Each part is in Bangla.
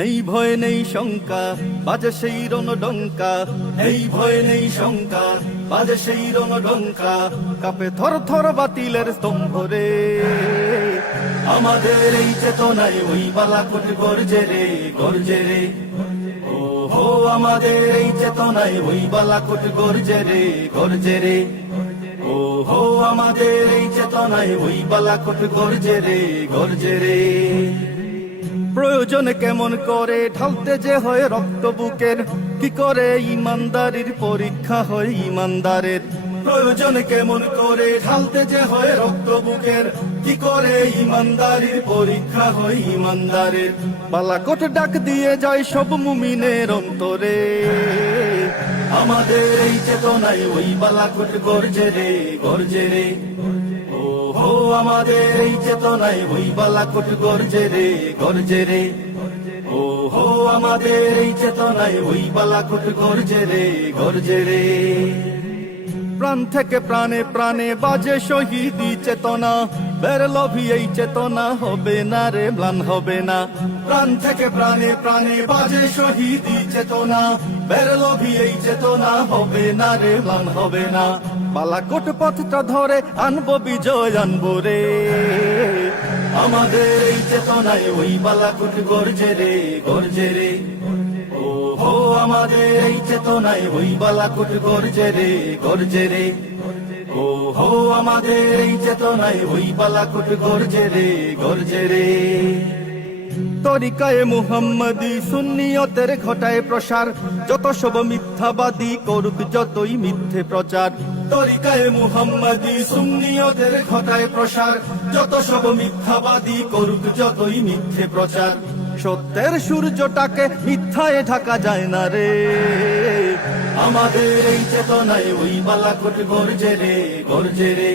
নেই ভয় নেই শঙ্কা বাজে সেই রণডঙ্কা, নেই ভয় নেই শঙ্কা বাজে সেই রণডঙ্কা, কাঁপে থর থর বাতিলের স্তম্ভ রে। আমাদের এই চেতনায় ওই বালাকোট গর্জে রে, গর্জে রে। ও হো আমাদের এই চেতনায় ওই বালাকোট গর্জে রে, গর্জে রে। ও হো আমাদের এই চেতনায় ওই বালাকোট গর্জে রে, গর্জে রে। প্রয়োজনে কেমন করে ঢালতে যে হয় রক্ত বুকের, কি করে ইমানদারির পরীক্ষা হয় ইমানদারের। প্রয়োজনে কেমন করে ঢালতে যে হয় রক্ত বুকের, কি করে ইমানদারির পরীক্ষা হয় ইমানদারের। বালাকোট ডাক দিয়ে যায় সব মুমিনের অন্তরে, আমাদের এই চেতনায় ওই বালাকোট গর্জে রে, গর্জে রে। ও হো আমাদের এই চেতনায় ওই বালাকোট গর্জে রে, গর্জে রে। ও হো আমাদের এই চেতনায় ওই বালাকোট গর্জে রে, গর্জে রে। প্রাণ থেকে প্রাণে প্রাণে বাজে শহীদি চেতনা, বের লভি এই চেতনা হবে না রে, ম্লান হবে না। প্রাণ থেকে প্রাণে প্রাণে বাজে শহীদি চেতনা, বের লভি এই চেতনা হবে না রে, ম্লান হবে না। বালাকোট পথটা ধরে আনবো বিজয়, আনবো রে। আমাদের এই চেতনায় ওই বালাকোট গর্জে রে, গর্জে রে। ও হো আমাদের এই চেতনায় ওই বালাকোট গর্জে রে, গর্জে রে। ও হো আমাদের এই চেতনায় ওই বালাকোট গর্জে রে, গর্জে রে। তরিকায়ে মুহাম্মাদি সুন্নিয়তের ঘটায় প্রসার, যত সব মিথ্যাবাদী করুক যতই মিথ্যে প্রচার। তরিকায়ে মুহাম্মাদি সুন্নিয়তের ঘটায় প্রসার, যত সব মিথ্যাবাদী করুক যতই মিথ্যে প্রচার। সত্যের সূর্যটাকে মিথ্যায় ঢাকা যায় না রে, আমাদের এই চেতনায় ওই বালাকোট গর্জে রে, গর্জে রে।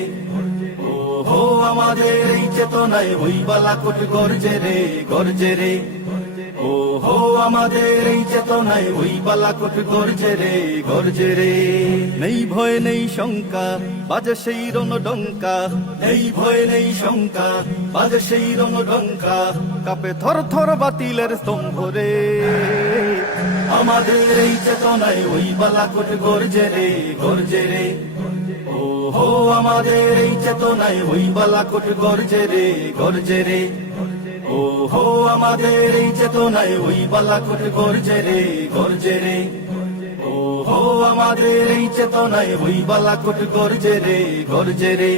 ও হো আমাদের এই চেতনায় ওই বালাকোট গর্জে রে, গর্জে রে। ও হো আমাদের এই চেতনায় ওই বালাকোট গর্জে রে, গর্জে রে। নেই ভয় নেই শঙ্কা বাজে সেই রণডঙ্কা, নেই ভয় নেই শঙ্কা বাজে সেই রণডঙ্কা, কাঁপে থর থর বাতিলের স্তম্ভ রে। আমাদের এই চেতনায় ওই বালাকোট গর্জে রে, গর্জে রে। ও হো আমাদের এই চেতনায় ওই বালাকোট গর্জে রে, গর্জে রে। ও হো আমাদের এই চেতনায় ওই বালাকোট গর্জে রে, গর্জে রে। ও হো আমাদের এই চেতনায় ওই বালাকোট গর্জে রে, গর্জে রে।